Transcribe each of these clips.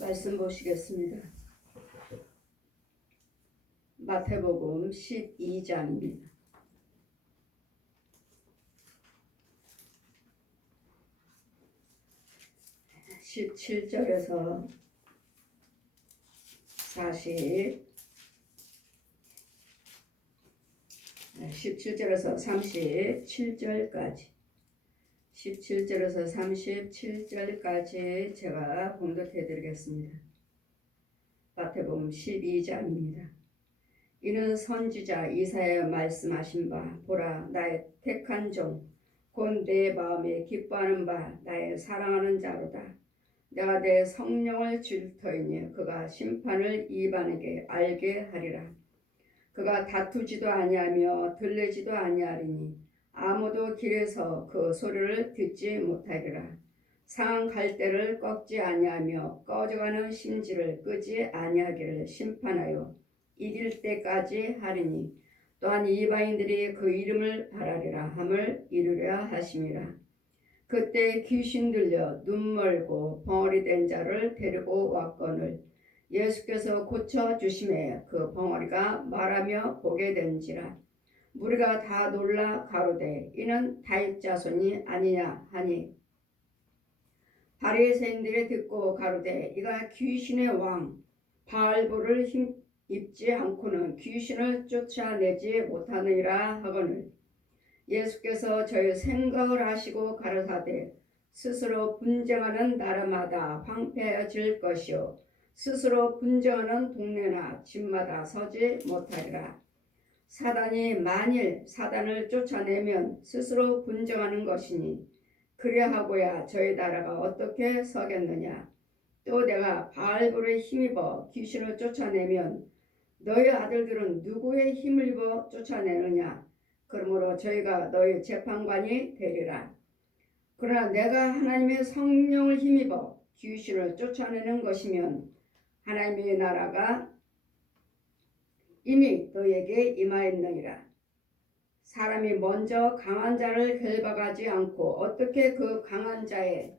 말씀 보시겠습니다. 마태복음 12장입니다. 17절에서 37절에서 37절까지 제가 봉독해 드리겠습니다. 마태복음 12장입니다. 이는 선지자 이사야가 말씀하신 바 보라 나의 택한 종 곧 내 마음에 기뻐하는 바 나의 사랑하는 자로다. 내가 내 성령을 줄 터이니 그가 심판을 이방에게 알게 하리라. 그가 다투지도 아니하며 들리지도 아니하리니 아무도 길에서 그 소리를 듣지 못하리라. 상한 갈대를 꺾지 아니하며 꺼져가는 심지를 끄지 아니하기를 심판하여 이길 때까지 하리니 또한 이방인들이 그 이름을 바라리라 함을 이루려 하심이라. 그때 귀신 들려 눈 멀고 벙어리 된 자를 데리고 왔거늘 예수께서 고쳐주심에 그 벙어리가 말하며 보게 된지라. 무리가 다 놀라 가로되 이는 다윗 자손이 아니냐 하니 바리새인들이 듣고 가로되 이가 귀신의 왕 바알볼을 입지 않고는 귀신을 쫓아내지 못하느니라 하거늘 예수께서 저의 생각을 아시고 가라사대 스스로 분쟁하는 나라마다 황폐해질 것이요 스스로 분쟁하는 동네나 집마다 서지 못하리라. 사단이 만일 사단을 쫓아내면 스스로 분쟁하는 것이니 그리하고야 저희 나라가 어떻게 서겠느냐. 또 내가 바알볼에 힘입어 귀신을 쫓아내면 너희 아들들은 누구의 힘을 입어 쫓아내느냐. 그러므로 저희가 너희 재판관이 되리라. 그러나 내가 하나님의 성령을 힘입어 귀신을 쫓아내는 것이면 하나님의 나라가 이미 너에게 임하였느니라. 사람이 먼저 강한 자를 결박하지 않고 어떻게 그 강한 자의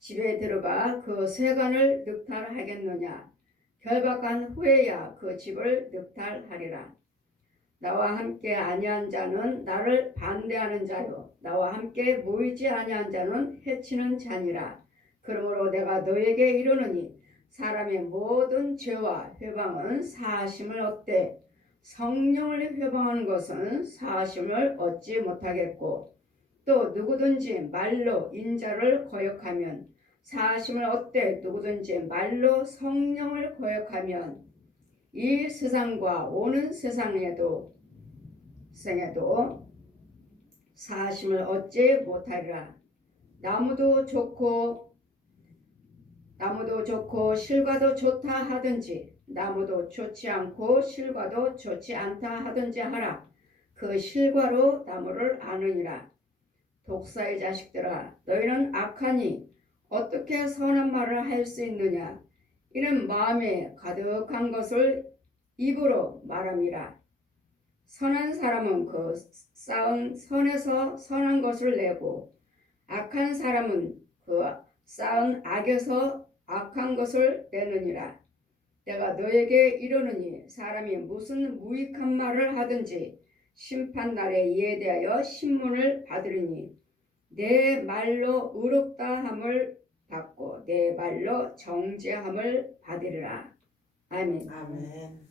집에 들어가 그 세간을 늑탈하겠느냐. 결박한 후에야 그 집을 늑탈하리라. 나와 함께 아니한 자는 나를 반대하는 자요 나와 함께 모이지 아니한 자는 해치는 자니라. 그러므로 내가 너에게 이르노니 사람의 모든 죄와 회방은 사하심을 얻되 성령을 회방하는 것은 사하심을 얻지 못하겠고 또 누구든지 말로 인자를 거역하면 사하심을 얻되 누구든지 말로 성령을 거역하면 이 세상과 오는 세상에도 사하심을 얻지 못하리라. 나무도 좋고 실과도 좋다 하든지 나무도 좋지 않고 실과도 좋지 않다 하든지 하라. 그 실과로 나무를 아느니라. 독사의 자식들아 너희는 악하니 어떻게 선한 말을 할 수 있느냐. 이는 마음에 가득한 것을 입으로 말함이라. 선한 사람은 그 쌓은 선에서 선한 것을 내고 악한 사람은 그 쌓은 악에서 악한 것을 내느니라. 내가 너에게 이르노니 사람이 무슨 무익한 말을 하든지 심판날에 이에 대하여 신문을 받으리니 내 말로 의롭다 함을 받고 내 말로 정죄함을 받으리라. 아멘. 아멘.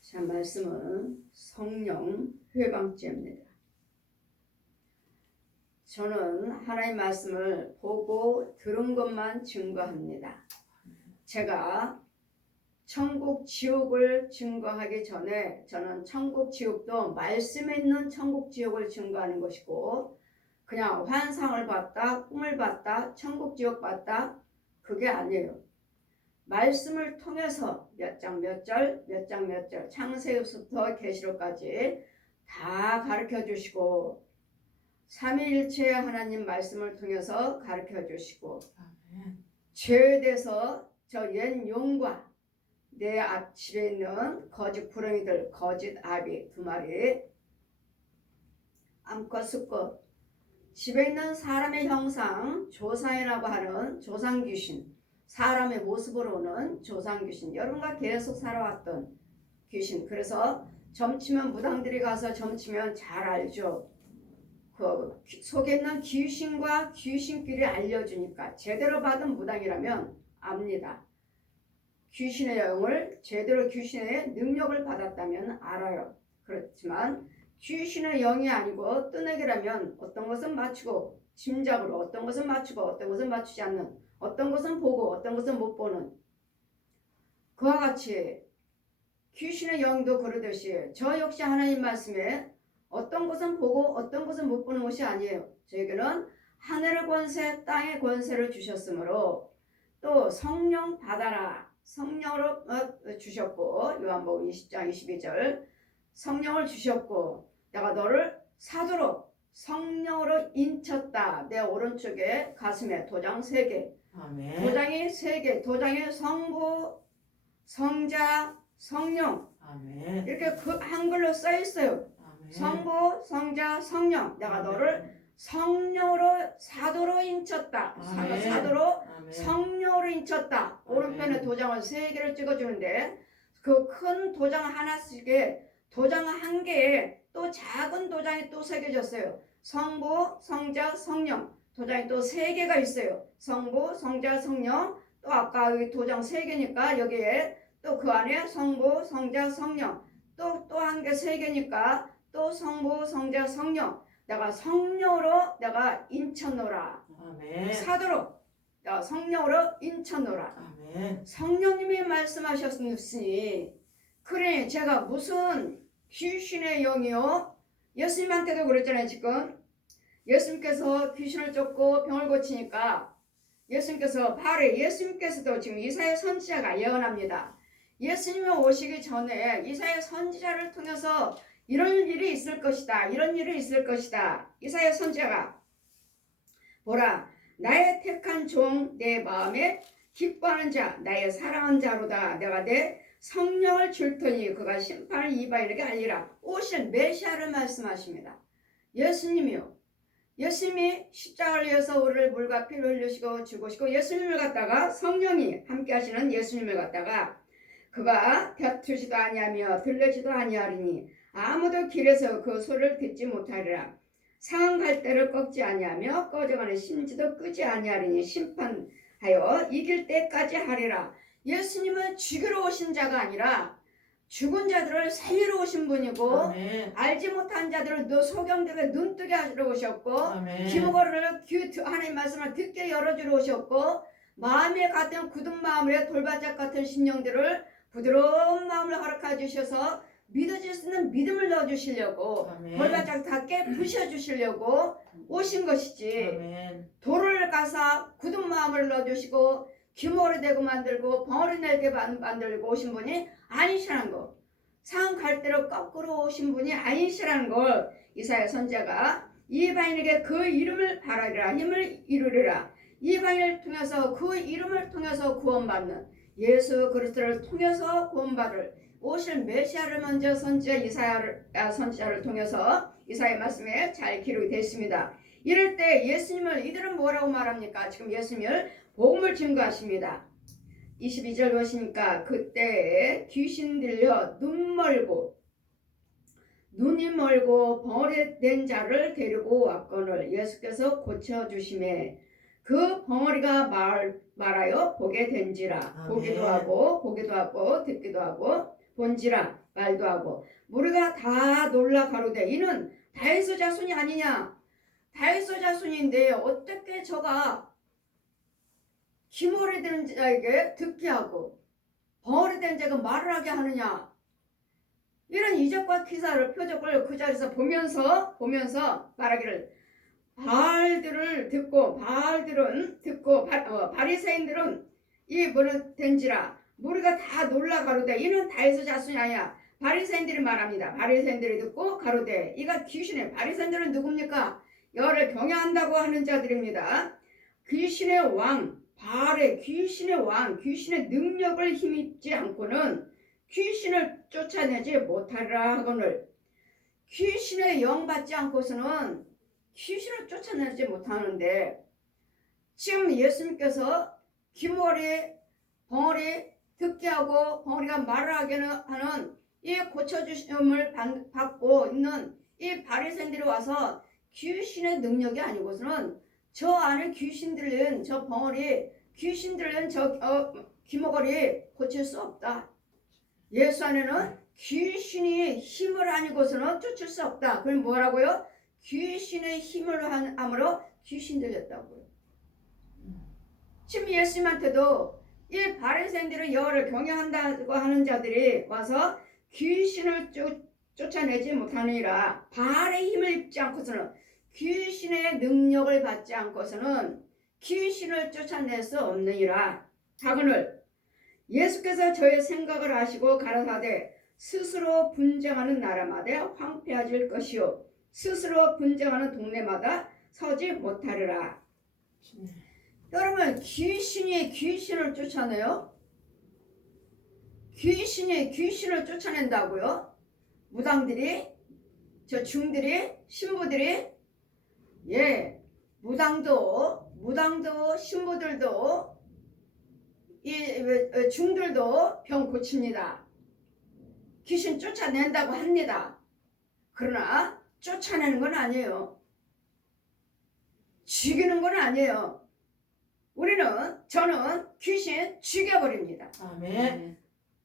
자, 말씀은 성령 회방죄입니다. 저는 하나님의 말씀을 보고 들은 것만 증거합니다. 제가 천국 지옥을 증거하기 전에 저는 천국 지옥도 말씀에 있는 천국 지옥을 증거하는 것이고 그냥 환상을 봤다, 꿈을 봤다, 천국 지옥 봤다 그게 아니에요. 말씀을 통해서 몇 장 몇 절 창세기부터 계시록까지 다 가르쳐 주시고 삼위일체 하나님 말씀을 통해서 가르쳐 주시고 죄에 대해서 저 옛 용과 내 앞집에 있는 거짓 구렁이들 거짓 아비 2마리 암컷 수컷 집에 있는 사람의 형상, 조상이라고 하는 조상귀신, 사람의 모습으로 오는 조상귀신, 여러분과 계속 살아왔던 귀신. 그래서 점치면, 무당들이 가서 점치면 잘 알죠. 그 속에 있는 귀신과 귀신끼리 알려주니까, 제대로 받은 무당이라면 압니다. 귀신의 영을, 제대로 귀신의 능력을 받았다면 알아요. 그렇지만 귀신의 영이 아니고 뜨내기라면 어떤 것은 맞추고 짐작으로, 어떤 것은 맞추고 어떤 것은 맞추지 않는, 어떤 것은 보고 어떤 것은 못 보는, 그와 같이 귀신의 영도 그러듯이 저 역시 하나님 말씀에 어떤 것은 보고 어떤 것은 못 보는 것이 아니에요. 저에게는 하늘의 권세, 땅의 권세를 주셨으므로 또 성령 받아라, 성령으로 주셨고, 요한복음 20장 22절, 성령을 주셨고 내가 너를 사도로 성령으로 인쳤다. 내 오른쪽에 가슴에 도장 3개, 아멘. 도장이 3개, 도장에 성부, 성자, 성령, 아멘. 이렇게 그 한글로 써 있어요. 아멘. 성부, 성자, 성령. 내가 너를 성령으로 사도로 인쳤다. 아멘. 사도로 아멘. 성령으로 인쳤다. 오른편에 도장을 3개를 찍어주는데 그 큰 도장 하나씩에, 도장 한 개에 또 작은 도장이 또 새겨졌어요. 성부, 성자, 성령. 도장이 또 3개가 있어요. 성부, 성자, 성령. 또 아까 여기 도장 3개니까 여기에 또 그 안에 성부, 성자, 성령. 또 한 개 3개니까 또 성부, 성자, 성령. 내가 성령으로 내가 인쳐놓으라. 아멘. 사도로 내가 성령으로 인쳐놓으라. 아멘. 성령님이 말씀하셨으니, 그래 제가 무슨 귀신의 영이요? 예수님한테도 그랬잖아요. 지금 예수님께서 귀신을 쫓고 병을 고치니까 예수님께서 바로, 예수님께서도 지금 이사야 선지자가 예언합니다. 예수님이 오시기 전에 이사야 선지자를 통해서 이런 일이 있을 것이다, 이런 일이 있을 것이다. 이사야 선지자가 보라, 나의 택한 종, 내 마음에 기뻐하는 자, 나의 사랑한 자로다. 내가 내 성령을 줄 터니 그가 심판을 이방인에게 알리라. 오실 메시아를 말씀하십니다. 예수님이요. 예수님이 십자가를 위해서 우리를 물과 피를 흘리시고 죽으시고, 예수님을 갖다가 성령이 함께 하시는 예수님을 갖다가 그가 벼투지도 아니하며 들르지도 아니하리니 아무도 길에서 그 소리를 듣지 못하리라. 상한 갈대를 꺾지 아니하며 꺼져가는 심지도 끄지 아니하리니 심판하여 이길 때까지 하리라. 예수님은 죽이러 오신 자가 아니라 죽은 자들을 살리러 오신 분이고, 아멘. 알지 못한 자들을 소경들에게 눈뜨게 하시러 오셨고, 아멘. 귀머거리를 하나님 말씀을 듣게 열어주러 오셨고, 마음에 같은 굳은 마음에 돌바짝 같은 심령들을 부드러운 마음을 허락해 주셔서 믿어질 수 있는 믿음을 넣어주시려고, 돌바짝 닿게 부셔주시려고 오신 것이지, 아멘. 돌을 가사 굳은 마음을 넣어주시고 귀머리 되고 만들고 벙어리 내게 만들고 오신 분이 아니시라는 거, 상 갈대로 거꾸로 오신 분이 아니시라는 걸 이사야 선지자가 이방인에게 그 이름을 바라리라, 힘을 이루리라. 이방인을 통해서, 그 이름을 통해서 구원받는, 예수 그리스도를 통해서 구원받을 오실 메시아를 먼저 이사야 선지자를 통해서 이사야 말씀에 잘 기록이 됐습니다. 이럴 때 예수님을 이들은 뭐라고 말합니까? 지금 예수님을 복음을 증거하십니다. 22절 보시니까 그때 귀신 들려 눈이 멀고 벙어리 된 자를 데리고 왔거늘 예수께서 고쳐주심에 그 벙어리가 말하여 보게 된지라. 아멘. 보기도 하고 듣기도 하고 본지라 말도 하고. 무리가 다 놀라 가로되 이는 다윗의 자손이 아니냐. 다윗의 자손인데 어떻게 저가 귀머리 된 자에게 듣게 하고 벙어리 된 자가 말을 하게 하느냐. 이런 이적과 기사를, 표적을 그 자리에서 보면서 말하기를, 바알들은 듣고 바리새인들은 이 뭐는 된지라. 무리가 다 놀라 가로되 이는 다윗의 자손이 아니야. 바리새인들이 말합니다. 바리새인들이 듣고 가로되 이가 귀신의, 바리새인들은 누굽니까? 여호와를 경외한다고 하는 자들입니다. 귀신의 왕, 바알의 귀신의 왕, 귀신의 능력을 힘입지 않고는 귀신을 쫓아내지 못하리라 하거늘. 귀신의 영 받지 않고서는 귀신을 쫓아내지 못하는데 지금 예수님께서 귀머리, 벙어리 듣게 하고 벙어리가 말을 하게 하는 이 고쳐주심을 받고 있는 이 바리새인들이 와서 귀신의 능력이 아니고서는 저 안에 귀신 들린 저 벙어리, 귀신 들린 저 귀머거리 고칠 수 없다. 예수 안에는 귀신이 힘을 아니고서는 쫓을 수 없다. 그럼 뭐라고요? 귀신의 힘을 함으로 귀신 들렸다고요. 지금 예수님한테도 이 바리새인들은 여호와를 경외한다고 하는 자들이 와서 귀신을 쫓아내지 못하느니라. 바알의 힘을 입지 않고서는 귀신의 능력을 받지 않고서는 귀신을 쫓아낼 수 없느니라. 자군을 예수께서 저의 생각을 아시고 가라사대 스스로 분쟁하는 나라마다 황폐해질 것이요 스스로 분쟁하는 동네마다 서지 못하리라. 여러분 귀신이 귀신을 쫓아내요? 귀신이 귀신을 쫓아낸다고요? 무당들이, 저 중들이, 신부들이, 예, 무당도 신부들도 이 중들도 병 고칩니다. 귀신 쫓아낸다고 합니다. 그러나 쫓아내는 건 아니에요. 죽이는 건 아니에요. 저는 귀신 죽여버립니다. 아멘.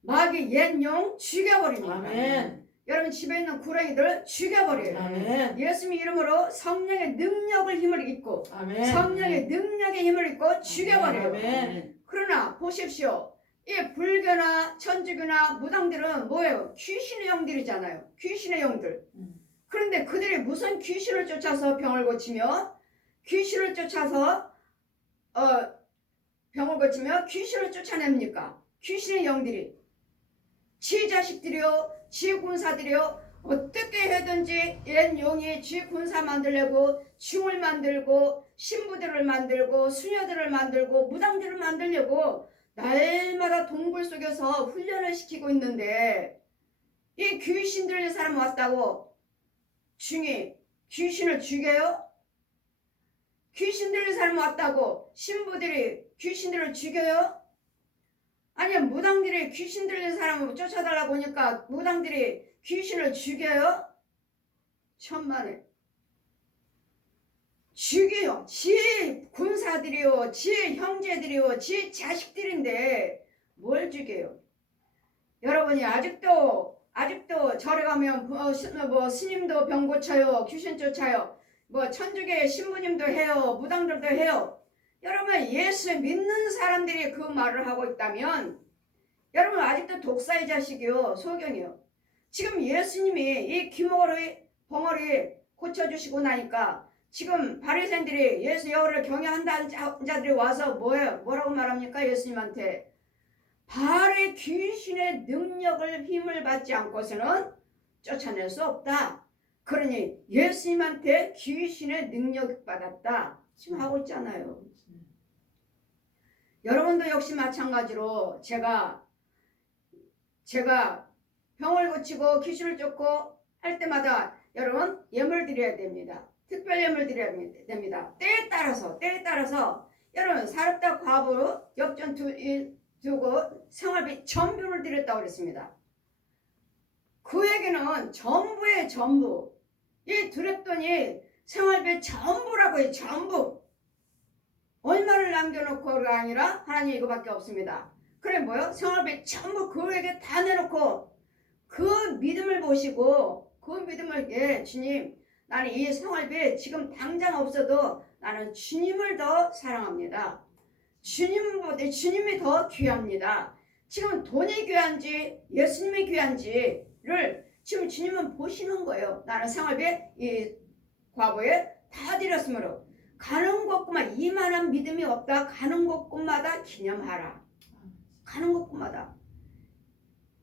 마귀 옛용 죽여버립니다. 아멘. 여러분 집에 있는 구렁이들 죽여버려요. 아멘. 예수님 이름으로 성령의 능력을 힘을 입고 아멘. 성령의 능력의 힘을 입고 죽여버려요. 아멘. 그러나 보십시오. 이 불교나 천주교나 무당들은 뭐예요? 귀신의 영들이잖아요. 귀신의 영들. 그런데 그들이 무슨 귀신을 쫓아서 병을 고치며 귀신을 쫓아서 병을 고치며 귀신을 쫓아냅니까? 귀신의 영들이 지 자식들이요, 지 군사들이요, 어떻게 해든지 옛 용이 지 군사 만들려고 중을 만들고 신부들을 만들고 수녀들을 만들고 무당들을 만들려고 날마다 동굴 속에서 훈련을 시키고 있는데 이 귀신 들린 사람 왔다고 중이 귀신을 죽여요? 귀신 들린 사람 왔다고 신부들이 귀신들을 죽여요? 아니면 무당들이 귀신 들린 사람을 쫓아달라고 하니까 무당들이 귀신을 죽여요? 천만에 죽여요. 지 군사들이요, 지 형제들이요, 지 자식들인데 뭘 죽여요? 여러분이 아직도 절에 가면 스님도 병 고쳐요, 귀신 쫓아요, 천주교 신부님도 해요, 무당들도 해요. 여러분 예수 믿는 사람들이 그 말을 하고 있다면 여러분 아직도 독사의 자식이요, 소경이요. 지금 예수님이 이 귀머거리 벙어리 고쳐주시고 나니까 지금 바리새인들이 예수 여호와를 경외한다는 자들이 와서 뭐라고 말합니까? 예수님한테 바알의 귀신의 능력을 힘을 받지 않고서는 쫓아낼 수 없다. 그러니 예수님한테 귀신의 능력 받았다 지금 하고 있잖아요. 여러분도 역시 마찬가지로 제가 병을 고치고 귀신을 쫓고 할 때마다 여러분 예물 드려야 됩니다. 특별 예물 드려야 됩니다. 때에 따라서 여러분 사렙다 과부로 엽전 두고 생활비 전부를 드렸다고 그랬습니다. 그에게는 전부의 전부. 이 드렸더니 생활비 전부라고 해요. 전부. 얼마를 남겨놓고가 아니라 하나님 이거밖에 없습니다. 그래 뭐요? 생활비 전부 그에게 다 내놓고 그 믿음을 보시고 그 믿음을 예 주님 나는 이 생활비 지금 당장 없어도 나는 주님을 더 사랑합니다. 주님이 더 귀합니다. 지금 돈이 귀한지 예수님이 귀한지를 지금 주님은 보시는 거예요. 나는 생활비 이 과거에 다 드렸으므로 가는 곳마다 이만한 믿음이 없다. 가는 곳마다 기념하라. 가는 곳마다.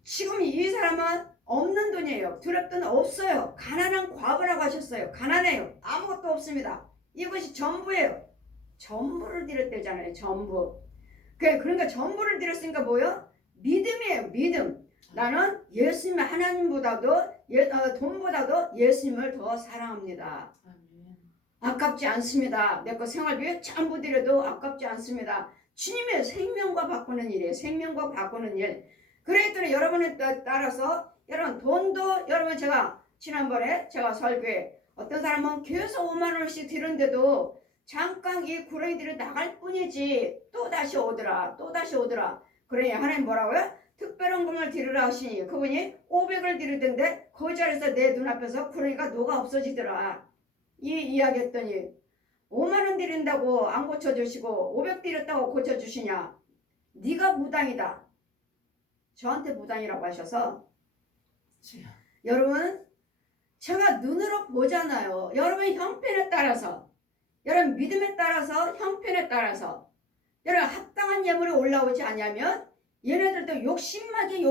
지금 이 사람은 없는 돈이에요. 드릴 돈 없어요. 가난한 과부라고 하셨어요. 가난해요. 아무것도 없습니다. 이것이 전부예요. 전부를 드렸대잖아요. 전부. 그러니까 전부를 드렸으니까 뭐요? 믿음이에요. 믿음. 나는 예수님 하나님보다도 돈보다도 예수님을 더 사랑합니다. 아깝지 않습니다. 내 거 생활비에 전부 드려도 아깝지 않습니다. 주님의 생명과 바꾸는 일이에요. 생명과 바꾸는 일. 그랬더니 여러분에 따라서 여러분 돈도 여러분 제가 지난번에 제가 설교에 어떤 사람은 계속 5만 원씩 드는데도 잠깐 이 구렁이들이 나갈 뿐이지 또다시 오더라. 또다시 오더라. 그러니 하나님 뭐라고요? 특별한 금을 드리라 하시니 그분이 500을 드리던데 그 자리에서 내 눈앞에서 구렁이가 녹아 없어지더라. 이 이야기 했더니 5만 원 드린다고 안 고쳐주시고 500 드렸다고 고쳐주시냐. 네가 무당이다. 저한테 무당이라고 하셔서 여러분 제가 눈으로 보잖아요. 여러분의 형편에 따라서 여러분 믿음에 따라서 형편에 따라서 여러분 합당한 예물이 올라오지 않냐면 얘네들도 욕심나게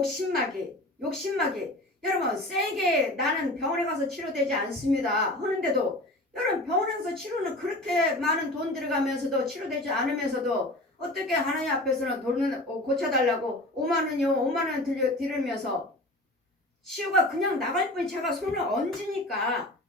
여러분 세게 나는 병원에 가서 치료되지 않습니다 하는데도 여러분 병원에 가서 치료는 그렇게 많은 돈 들어가면서도 치료되지 않으면서도 어떻게 하나님 앞에서는 돈을 고쳐달라고 5만 원이요 5만 원 드리면서 치유가 그냥 나갈 뿐이 제가 손을 얹으니까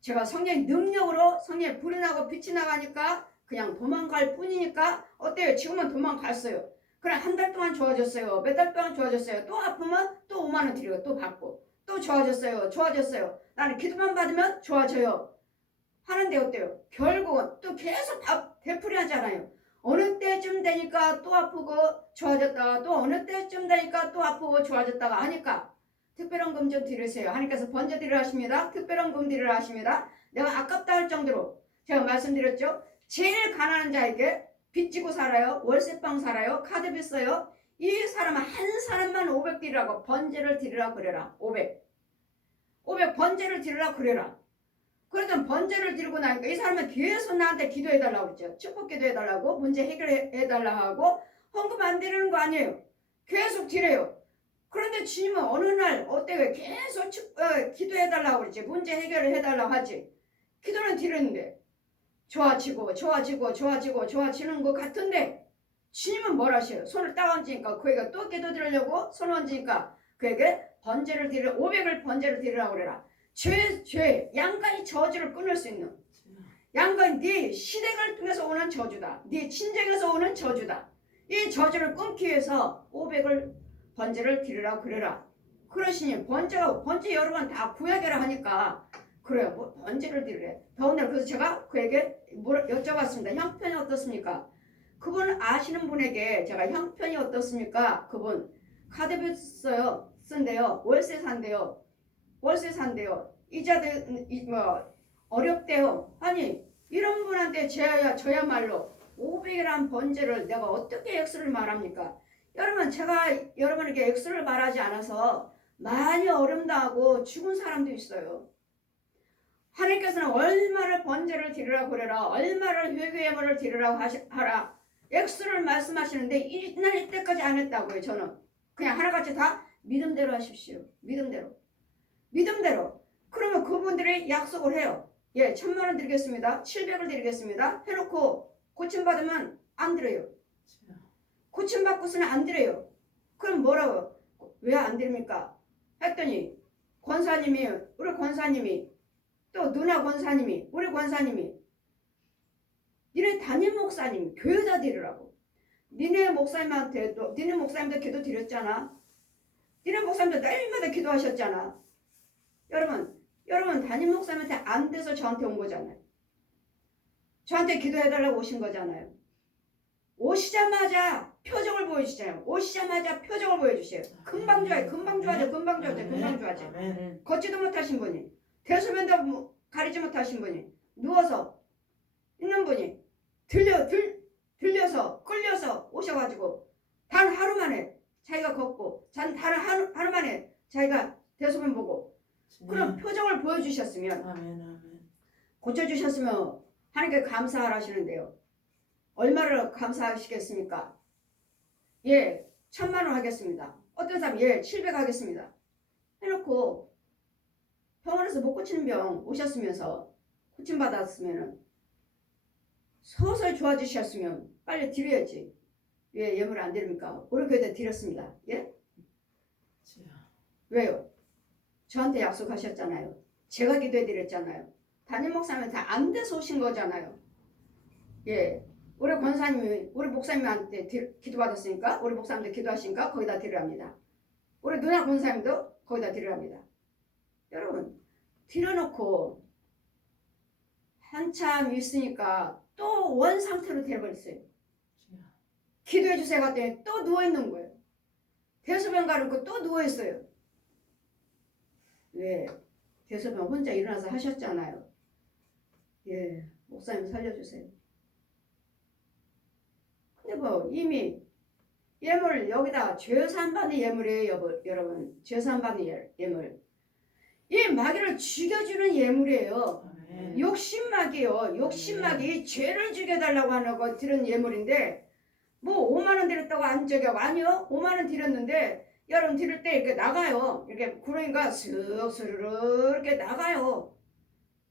제가 성령의 능력으로 성령의 불이 나고 빛이 나가니까 그냥 도망갈 뿐이니까 어때요? 지금은 도망갔어요. 그럼 한 달 동안 좋아졌어요. 몇 달 동안 좋아졌어요. 또 아프면 또 5만 원 드리고 또 받고 또 좋아졌어요. 나는 기도만 받으면 좋아져요. 하는데 어때요? 결국은 또 계속 되풀이 하잖아요. 어느 때쯤 되니까 또 아프고 좋아졌다가 또 어느 때쯤 되니까 또 아프고 좋아졌다가 하니까 특별한 금 좀 드리세요. 하나님께서 번제 드리라 하십니다. 특별한 금 드리라 하십니다. 내가 아깝다 할 정도로 제가 말씀드렸죠. 제일 가난한 자에게 빚지고 살아요. 월세방 살아요. 카드비 써요. 이 사람 한 사람만 500 드리라고 번제를 드리라 그래라. 500 번제를 드리라 그래라. 그러던 번제를 드리고 나니까 이 사람은 계속 나한테 기도해달라고 그랬죠. 축복 기도해달라고 문제 해결해달라고 하고 헌금 안 드리는 거 아니에요. 계속 드려요. 그런데 주님은 어느 날 어때요? 계속 기도해달라고 그랬지. 문제 해결을 해달라고 하지. 기도는 드렸는데 좋아지는 것 같은데 주님은 뭐라 하셔요? 손을 딱 얹으니까 그에게 또 기도 드리려고 손을 얹으니까 그에게 번제를 드리라 500을 번제를 드리라고 그래라. 죄 양간이 저주를 끊을 수 있는 양간이 네 시댁을 통해서 오는 저주다. 네 친정에서 오는 저주다. 이 저주를 끊기 위해서 500을 번제를 드리라고 그래라. 그러시니 번제 여러 번 다 구약이라 하니까 그래요. 뭐 번제를 드리래. 더군다나 그래서 제가 그에게 여쭤봤습니다. 형편이 어떻습니까? 그분 아시는 분에게 제가 형편이 어떻습니까? 그분 카드비 쓴대요. 월세 산대요. 이자들 어렵대요. 아니 이런 분한테 저야말로 500이라는 번제를 내가 어떻게 액수를 말합니까? 여러분 제가 여러분에게 액수를 말하지 않아서 많이 어렵다고 죽은 사람도 있어요. 하나님께서는 얼마를 번제를 드리라고 그래라. 얼마를 회개예물을 드리라고 하라. 액수를 말씀하시는데 이때까지 안 했다고요. 저는 그냥 하나같이 다 믿음대로 하십시오. 믿음대로. 그러면 그분들이 약속을 해요. 예, 1,000만 원 드리겠습니다. 700을 드리겠습니다. 해놓고 고침받으면 안 드려요. 고침받고서는 안 드려요. 그럼 뭐라고? 왜 안 드립니까? 했더니 우리 권사님이 또 누나 권사님이 우리 권사님이 니네 담임 목사님 교회다 드리라고. 니네 목사님도 기도 드렸잖아. 니네 목사님도 날마다 기도하셨잖아. 여러분 담임 목사님한테 안 돼서 저한테 온 거잖아요. 저한테 기도해달라고 오신 거잖아요. 오시자마자 표정을 보여주시잖아요. 표정을 보여주세요. 금방 좋아져. 걷지도 못하신 분이, 대소변도 가리지 못하신 분이, 누워서 있는 분이 들려서 끌려서 오셔가지고 단 하루 만에 자기가 걷고 단 하루 만에 자기가 대소변 보고 그런 표정을 보여주셨으면 고쳐주셨으면 하나님께 감사하시는데요. 얼마를 감사하시겠습니까? 예, 1,000만 원 하겠습니다. 어떤 사람 700 하겠습니다. 해놓고 병원에서 못 고치는 병 오셨으면서 고침받았으면 서서히 좋아지셨으면 빨리 드려야지. 왜 예물 안 드립니까? 우리 교회에 드렸습니다. 예? 왜요? 저한테 약속하셨잖아요. 제가 기도해 드렸잖아요. 담임 목사님은 다 안 돼서 오신 거잖아요. 예. 우리 권사님이, 우리 목사님한테 기도받았으니까, 우리 목사님도 기도하시니까 거기다 드리랍니다. 우리 누나 권사님도 거기다 드리랍니다. 여러분, 드려놓고 한참 있으니까 또 원 상태로 돼버렸어요. 기도해 주세요 갔더니 또 누워있는 거예요. 대소변 가르고 또 누워있어요. 왜? 대소변 혼자 일어나서 하셨잖아요. 예, 목사님 살려주세요. 근데 뭐 이미 예물 여기다 죄산받는 예물이에요, 여러분. 죄산받는 예물. 이 마귀를 죽여주는 예물이에요. 욕심마귀요. 욕심마귀 죄를 죽여달라고 하는 거 드린 예물인데 뭐 5만 원 드렸다고 안 적여. 아니요. 5만 원 드렸는데 여러분 드릴 때 이렇게 나가요. 이렇게 구렁이가 슥 스르르 이렇게 나가요.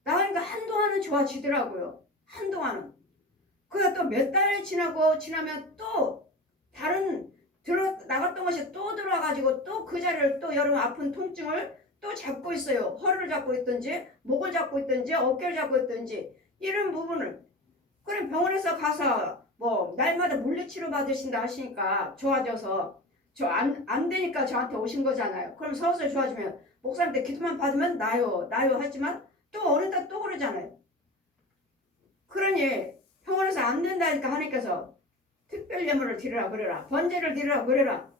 나가니까 한동안은 좋아지더라고요. 한동안은. 그가 또 몇 달 지나면 또 다른 나갔던 것이 또 들어와가지고 또 그 자리를 또 여러분 아픈 통증을 또 잡고 있어요. 허리를 잡고 있든지 목을 잡고 있든지 어깨를 잡고 있든지 이런 부분을. 그럼 병원에서 가서 뭐 날마다 물리치료 받으신다 하시니까 좋아져서 안 되니까 저한테 오신 거잖아요. 그럼 서서히 좋아지면 목사님한테 기도만 받으면 나요 하지만 또 어느덧 또 그러잖아요. 그러니 병원에서 안 된다니까 하나님께서 특별 예물을 드리라 그래라. 번제를 드리라 그래라.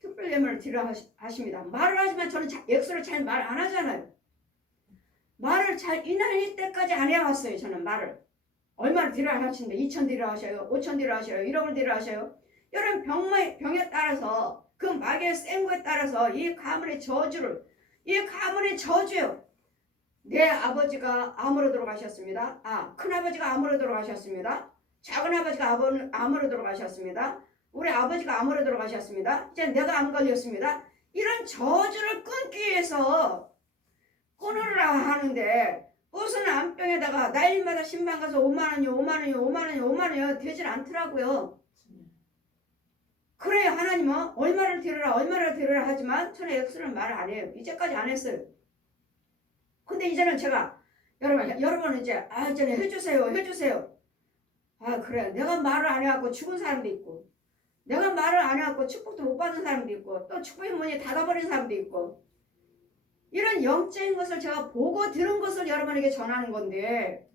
특별 예물을 드리라 하십니다. 말을 하지만 저는 액수를 잘 말 안 하잖아요. 말을 잘 이날 때까지 안 해왔어요. 저는 말을. 얼마를 드리라 하시는데 2천 드리라 하셔요. 5천 드리라 하셔요. 1억을 드리라 하셔요. 여러분 병에 따라서 그 마귀의 생구에 따라서 이 가문의 저주요. 내 아버지가 암으로 돌아가셨습니다. 큰아버지가 암으로 돌아가셨습니다. 작은아버지가 암으로 돌아가셨습니다. 우리 아버지가 암으로 돌아가셨습니다. 이제 내가 암 걸렸습니다. 이런 저주를 끊기 위해서 끊으라 하는데 무슨 암병에다가 날마다 신방 가서 5만원이요 되질 않더라고요. 그래요. 하나님은 얼마를 드려라 하지만 저는 액수는 말을 안 해요. 이제까지 안 했어요. 근데 이제는 제가 여러분 이제 이제는 해주세요. 그래. 내가 말을 안 해갖고 죽은 사람도 있고 내가 말을 안 해갖고 축복도 못 받은 사람도 있고 또 축복의 문이 닫아버린 사람도 있고 이런 영적인 것을 제가 보고 들은 것을 여러분에게 전하는 건데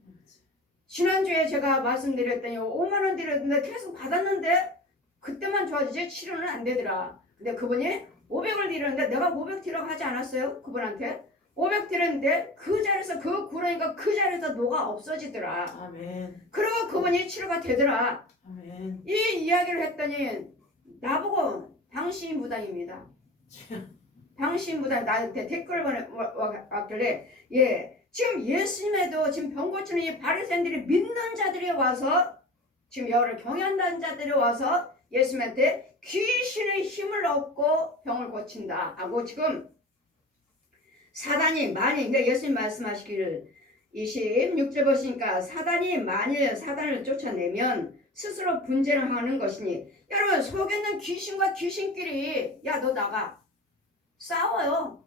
지난주에 제가 말씀드렸더니 5만 원 드렸는데 계속 받았는데 그때만 좋아지지 치료는 안 되더라. 근데 그분이 500을 드렸는데 내가 500 드리라고 하지 않았어요? 그분한테 500 드렸는데 그 자리에서 그 구렁이가 그 자리에서 녹아 없어지더라. 아멘. 그리고 그분이 치료가 되더라. 아멘. 이 이야기를 했더니 나보고 당신이 무당입니다. 당신 무당 나한테 댓글을 왔길래 지금 예수님에도 지금 병 고치는 이 바리새인들이 믿는 자들이 와서 지금 여를 경외한다는 자들이 와서 예수님한테 귀신의 힘을 얻고 병을 고친다 하고 지금 사단이 만일 그러니까 예수님 말씀하시기를 26절 보시니까 사단이 만일 사단을 쫓아내면 스스로 분쟁을 하는 것이니 여러분 속에는 귀신과 귀신끼리 야 너 나가 싸워요.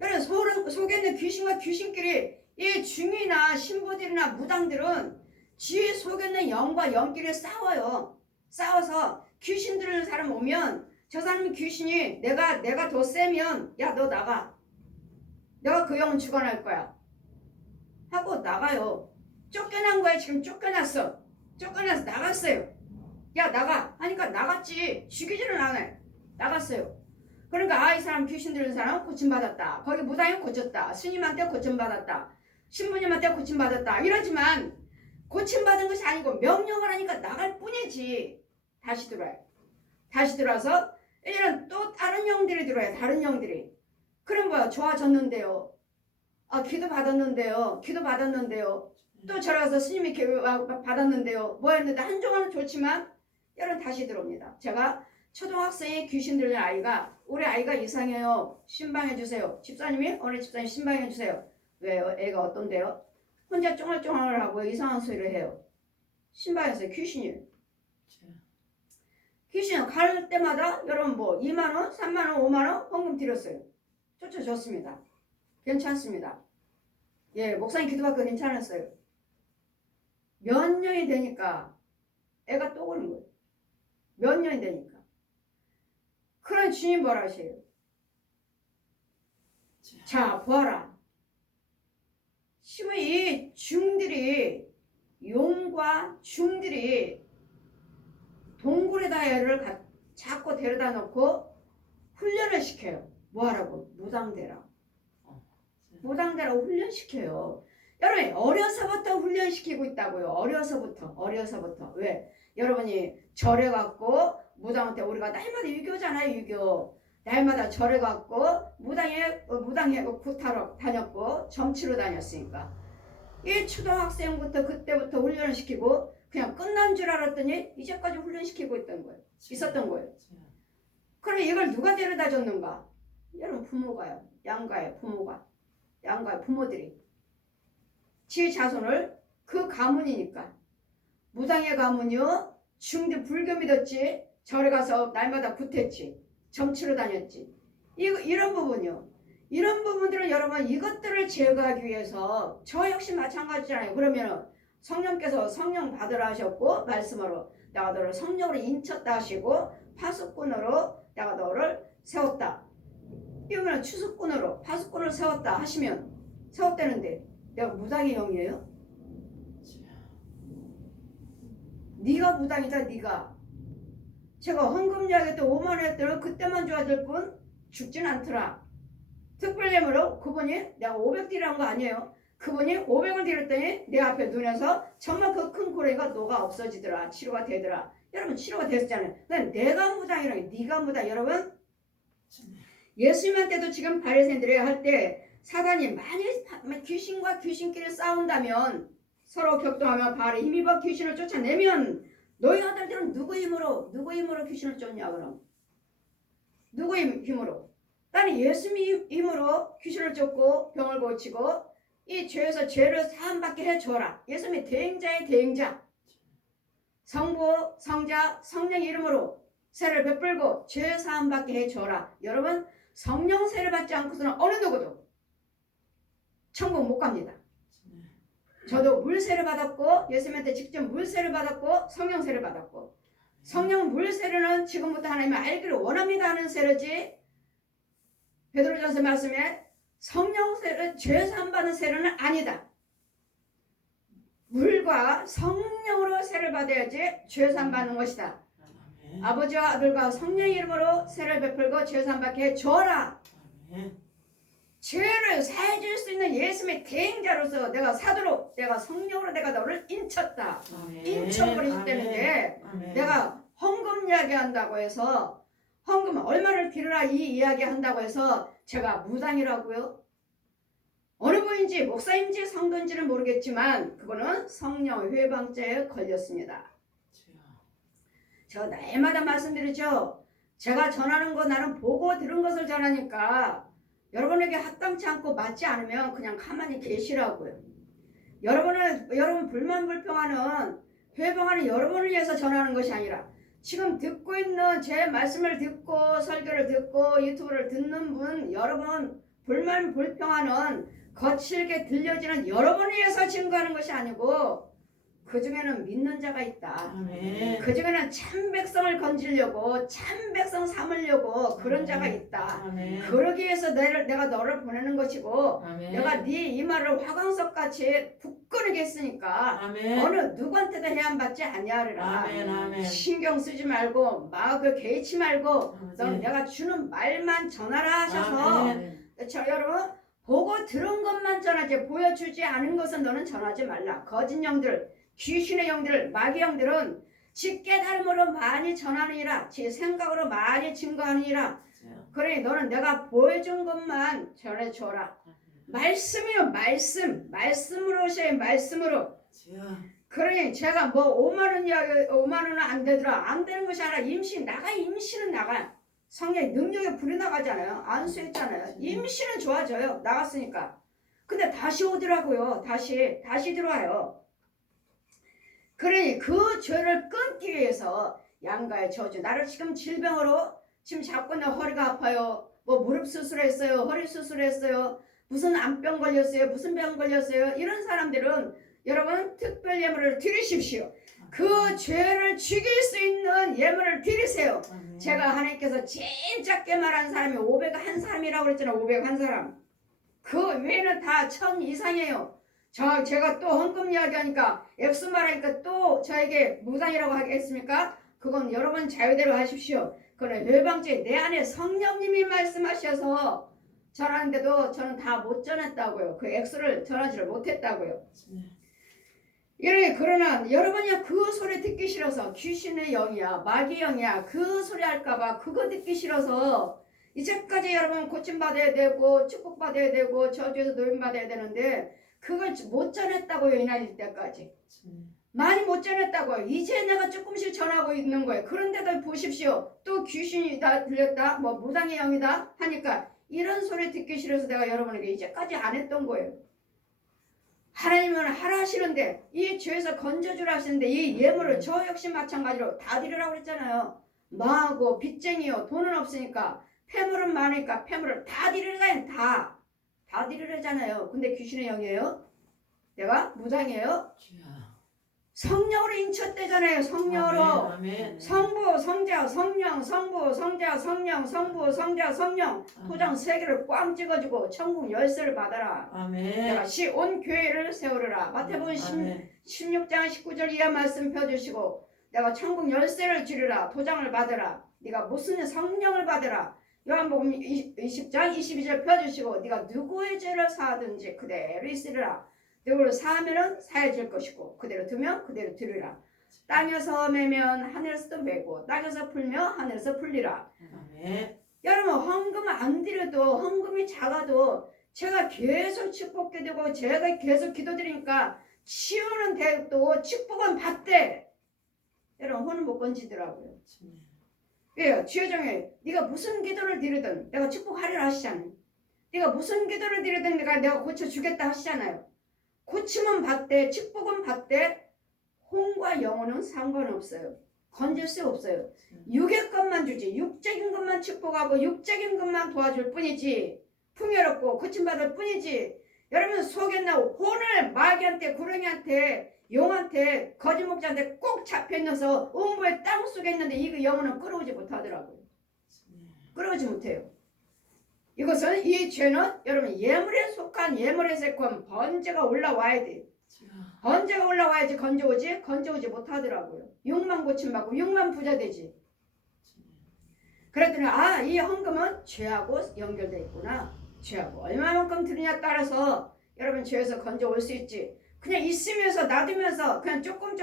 여러분 속에는 귀신과 귀신끼리 이 중이나 신부들이나 무당들은 지 속에는 영과 영끼리 싸워요. 싸워서 귀신 들리는 사람 오면 저 사람이 귀신이 내가 더 세면 야 너 나가. 내가 그 영은 죽어날 거야. 하고 나가요. 쫓겨난 거야. 지금 쫓겨나서 나갔어요. 야 나가 하니까 나갔지. 죽이지는 않아요. 나갔어요. 그러니까 이 사람 귀신 들린 사람 고침받았다. 거기 무당이 고쳤다. 스님한테 고침받았다. 신부님한테 고침받았다. 이러지만 고침받은 것이 아니고 명령을 하니까 나갈 뿐이지. 다시 들어와요. 다시 들어와서 이제는 또 다른 영들이 들어와요. 다른 영들이. 그럼 뭐야? 좋아졌는데요. 기도 받았는데요. 또 저라서 스님이 받았는데요. 뭐 했는데 한동안은 좋지만 여러분 다시 들어옵니다. 제가 초등학생이 귀신 들린 아이가 우리 아이가 이상해요. 신방해주세요. 집사님이 오늘 집사님 신방해주세요. 왜요? 애가 어떤데요? 혼자 쫑알쫑알 하고 이상한 소리를 해요. 신방에서 귀신이에요. 귀신 갈 때마다 여러분 뭐 2만원, 3만원, 5만원 헌금 드렸어요. 쫓아줬습니다. 괜찮습니다. 예, 목사님 기도받고 괜찮았어요. 몇 년이 되니까 애가 또 오는 거예요. 몇 년이 되니까. 그런 주님 뭐라 하세요? 자, 보아라. 지금 이 중들이, 용과 중들이 동굴에다 애를 자꾸 데려다 놓고 훈련을 시켜요. 뭐 하라고? 무당대라. 무당대라고 훈련시켜요. 여러분, 어려서부터 훈련시키고 있다고요. 어려서부터. 왜? 여러분이 절해갖고 무당한테 우리가 날마다 유교잖아요. 유교. 날마다 절해갖고 무당에 구타로 다녔고 점치러 다녔으니까 이 초등학생부터 그때부터 훈련을 시키고 그냥 끝난 줄 알았더니 이제까지 훈련시키고 있었던 거예요. 그럼 이걸 누가 데려다 줬는가? 여러분 부모가요. 양가의 부모들이 지 자손을 그 가문이니까 무당의 가문이요. 중대 불교 믿었지. 절에 가서 날마다 굿했지. 점치러 다녔지. 이런 부분이요. 이런 부분들은 여러분 이것들을 제거하기 위해서 저 역시 마찬가지잖아요. 그러면은 성령께서 성령 받으라 하셨고 말씀으로 내가 너를 성령으로 인쳤다 하시고 파수꾼으로 내가 너를 세웠다. 이러면 추수꾼으로 파수꾼을 세웠다 하시면 세웠다는데 내가 무당의 영이에요? 네가 무당이다. 네가. 제가 헌금 이야기 때 5만 원 했더니 그때만 좋아질 뿐 죽진 않더라. 특별예물로 그분이 내가 500드리란 거 아니에요. 그분이 500을 드렸더니 내 앞에 눈에서 정말 그 큰 고래가 녹아 없어지더라. 치료가 되더라. 여러분 치료가 됐잖아요. 내가 무당이라니 네가 무당. 여러분 예수님한테도 지금 바리새인들이 할 때 사단이 많이 귀신과 귀신끼리 싸운다면 서로 격동하며 발에 힘입어 귀신을 쫓아내면 너희 아들들은 누구 힘으로 귀신을 쫓냐 그럼? 누구 힘으로? 나는 예수님 힘으로 귀신을 쫓고 병을 고치고 이 죄에서 죄를 사함받게 해줘라. 예수님이 대행자의 대행자. 성부, 성자, 성령 이름으로 세를 베풀고 죄 사함받게 해줘라. 여러분 성령 세를 받지 않고서는 어느 누구도 천국 못 갑니다. 저도 물세를 받았고 예수님한테 직접 물세를 받았고 성령 세를 받았고 성령 물세례는 지금부터 하나님이 알기를 원합니다 하는 세례지 베드로전서 말씀에 성령 세례 죄 사함 받는 세례는 아니다. 물과 성령으로 세례를 받아야지 죄 사함 받는 것이다. 아버지와 아들과 성령 이름으로 세례를 베풀고 죄 사함 받게 해줘라. 죄를 사해줄 수 있는 예수님의 대행자로서 내가 사도록 내가 성령으로 내가 너를 인쳤다. 인쳐버리기 때문에 내가 헌금 이야기한다고 해서 헌금 얼마를 드리라 이 이야기 한다고 해서 제가 무당이라고요? 어느 분인지 목사인지 성도인지는 모르겠지만 그거는 성령 회방죄에 걸렸습니다. 제가 날마다 말씀드리죠. 제가 전하는 거 나는 보고 들은 것을 전하니까 여러분에게 합당치 않고 맞지 않으면 그냥 가만히 계시라고요. 여러분 불만 불평하는 회방하는 여러분을 위해서 전하는 것이 아니라 지금 듣고 있는 제 말씀을 듣고 설교를 듣고 유튜브를 듣는 분 여러분 불만 불평하는 거칠게 들려지는 여러분을 위해서 증거하는 것이 아니고 그 중에는 믿는 자가 있다. 그 중에는 참 백성을 건지려고 참 백성 삼으려고 그런 자가 있다. 그러기 위해서 내가 너를 보내는 것이고 내가 네 이 말을 화광석같이 굳건하게 했으니까 어느 누구한테도 해안받지 아니하리라. 신경 쓰지 말고 마음을 개의치 말고 너는 내가 주는 말만 전하라 하셔서 저 여러분 보고 들은 것만 전하지 보여주지 않은 것은 너는 전하지 말라. 거짓 영들 귀신의 영들, 마귀 영들은 지 깨달음으로 많이 전하느니라. 지 생각으로 많이 증거하느니라. 그러니 너는 내가 보여준 것만 전해줘라. 말씀이요 말씀으로 오셔야 말씀으로. 그러니 제가 뭐 5만원 이야기 5만원은 안 되더라. 안 되는 것이 아니라 임신은 나가. 성령의 능력에 불이 나가잖아요. 안수했잖아요. 임신은 좋아져요. 나갔으니까. 근데 다시 오더라고요. 다시 들어와요. 그러니 그 죄를 끊기 위해서 양가의 저주 나를 지금 질병으로 지금 자꾸 내 허리가 아파요. 뭐 무릎 수술했어요. 허리 수술했어요. 무슨 암병 걸렸어요, 무슨 병 걸렸어요, 이런 사람들은 여러분 특별 예물을 드리십시오. 그 죄를 죽일 수 있는 예물을 드리세요. 아멘. 제가 하나님께서 제일 작게 말한 사람이 501사람이라고 그랬잖아요. 501사람. 그 외에는 다 1000 이상이에요. 제가 또 헌금 이야기하니까 액수 말하니까 또 저에게 무당이라고 하겠습니까? 그건 여러분 자유대로 하십시오. 그건 열방주의 내 안에 성령님이 말씀하셔서 전하는데도 저는 다 못 전했다고요. 그 액수를 전하지를 못했다고요. 그러나 여러분이 그 소리 듣기 싫어서 귀신의 영이야 마귀의 영이야 그 소리 할까봐 그거 듣기 싫어서 이제까지 여러분 고침받아야 되고 축복받아야 되고 저주에서 노임받아야 되는데 그걸 못 전했다고요. 이 나이 때까지 많이 못 전했다고요. 이제 내가 조금씩 전하고 있는 거예요. 그런데도 보십시오. 또 귀신이 다 들렸다 뭐 무당의 영이다 하니까 이런 소리 듣기 싫어서 내가 여러분에게 이제까지 안 했던 거예요. 하나님은 하라 하시는데 이 죄에서 건져주라 하시는데 이 예물을 저 역시 마찬가지로 다 드리라고 그랬잖아요. 망하고 빚쟁이요 돈은 없으니까 폐물은 많으니까 폐물을 다 드리라 다 드리라잖아요. 근데 귀신의 영이에요? 내가 무당이에요? 성령으로 인쳤대잖아요. 성령으로 아멘. 성부 성자 성령 성부 성자 성령 성부 성자 성령 도장 3개를 꽝 찍어주고 천국 열쇠를 받아라. 아멘. 내가 온 교회를 세우리라. 마태복음 16장 19절 이하 말씀 펴주시고 내가 천국 열쇠를 주리라. 도장을 받으라. 네가 무슨 성령을 받으라. 요한복음 20장 22절 펴주시고 네가 누구의 죄를 사하든지 그대로 있으리라. 누구를 사하면 사해질 것이고 그대로 두면 그대로 들으라. 땅에서 매면 하늘에서도 매고 땅에서 풀며 하늘에서 풀리라. 아멘. 여러분 헌금 안 드려도 헌금이 작아도 제가 계속 축복해드리고 제가 계속 기도드리니까 치유는 되고 축복은 받대. 여러분 혼은 못 건지더라고요. 왜요? 주여정에 네가 무슨 기도를 드리든 내가 축복하리라 하시잖아요. 네가 무슨 기도를 드리든 내가 고쳐주겠다 하시잖아요. 고침은 받대, 축복은 받대. 혼과 영혼은 상관없어요. 건질 수 없어요. 육의 것만 주지 육적인 것만 축복하고 육적인 것만 도와줄 뿐이지 풍요롭고 고침받을 뿐이지. 여러분 속였나 혼을 마귀한테 구렁이한테 용한테 거짓목자한테 꼭 잡혀있어서 음부의 땅속에 있는데 이 영혼은 끌어오지 못하더라고요. 끌어오지 못해요. 이것은 이 죄는 여러분 예물에 속한 예물에 속한 번제가 올라와야 돼. 번제가 올라와야지 건져오지 못하더라고요. 육만 고침받고 육만 부자 되지. 그랬더니 이 헌금은 죄하고 연결돼 있구나. 죄하고 얼마만큼 드리냐에 따라서 여러분 죄에서 건져올 수 있지. 그냥 있으면서 놔두면서 그냥 조금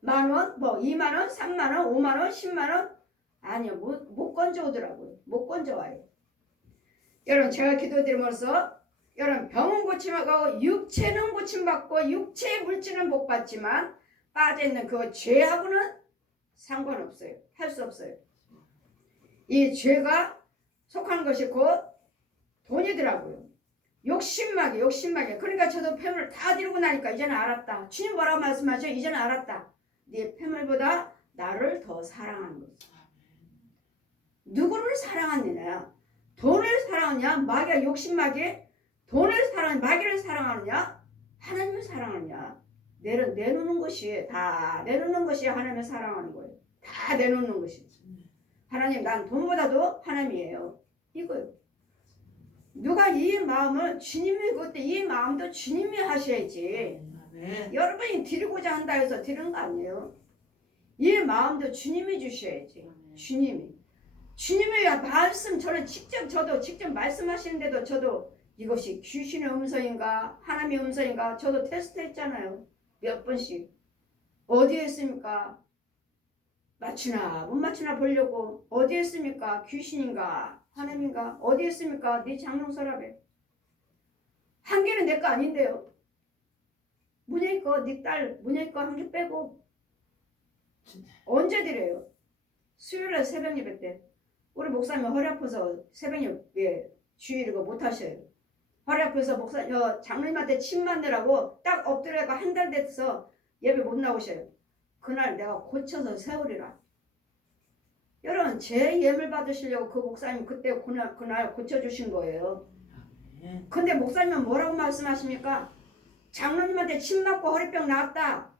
만원 뭐 2만원 3만원 5만원 10만원 아니요 못 건져오더라고요. 못 건져와요. 여러분 제가 기도드리면서 여러분 병은 고침하고 육체는 고침받고 육체의 물질은 복받지만 빠져있는 그 죄하고는 상관없어요. 할 수 없어요. 이 죄가 속한 것이 곧 돈이더라고요. 욕심마게 그러니까 저도 폐물을 다 드리고 나니까 이제는 알았다. 주님 뭐라고 말씀하셔? 이제는 알았다. 네 폐물보다 나를 더 사랑하는 거지. 누구를 사랑하느냐? 돈을 사랑하냐? 마귀가 욕심마게 돈을 사랑하냐? 마귀를 사랑하느냐? 하나님을 사랑하느냐? 내놓는 것이 다 내놓는 것이 하나님을 사랑하는 거예요. 다 내놓는 것이. 하나님 난 돈보다도 하나님이에요. 이거요. 누가 이 마음을 주님이 그때 이 마음도 주님이 하셔야지. 아멘. 여러분이 드리고자 한다 해서 드리는 거 아니에요. 이 마음도 주님이 주셔야지. 주님의 말씀 저도 직접 말씀하시는데도 저도 이것이 귀신의 음성인가 하나님의 음성인가 저도 테스트했잖아요. 몇 번씩. 어디에 있습니까? 맞추나 못 맞추나 보려고. 어디에 있습니까? 귀신인가 하나님인가? 어디에 있습니까? 네 장롱 서랍에. 한 개는 내 거 아닌데요. 문예 거, 네 딸 문예 거 한 개 빼고. 언제 드려요? 수요일에 새벽 예배 때. 우리 목사님 허리 아파서 새벽 예배 주일이고 못 하셔요. 허리 아파서 장로님한테 침 맞느라고 딱 엎드려가 한 달 돼서 예배 못 나오셔요. 그날 내가 고쳐서 세우리라. 여러분 제 예물 받으시려고 그 목사님 그날 고쳐주신 거예요. 예. 근데 목사님은 뭐라고 말씀하십니까? 장로님한테 침 맞고 허리병 나왔다.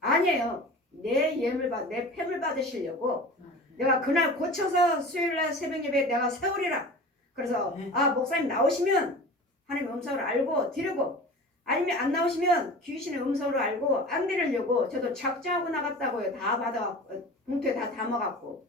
아니에요. 내 예물 내 팸을 받으시려고 내가 그날 고쳐서 수요일날 새벽 예배 내가 세우리라. 그래서 네. 목사님 나오시면 하나님의 음성을 알고 드리고, 아니면 안 나오시면 귀신의 음성을 알고 안 드리려고 저도 작정하고 나갔다고요. 다 받아갖고 봉투에 다 담아갖고.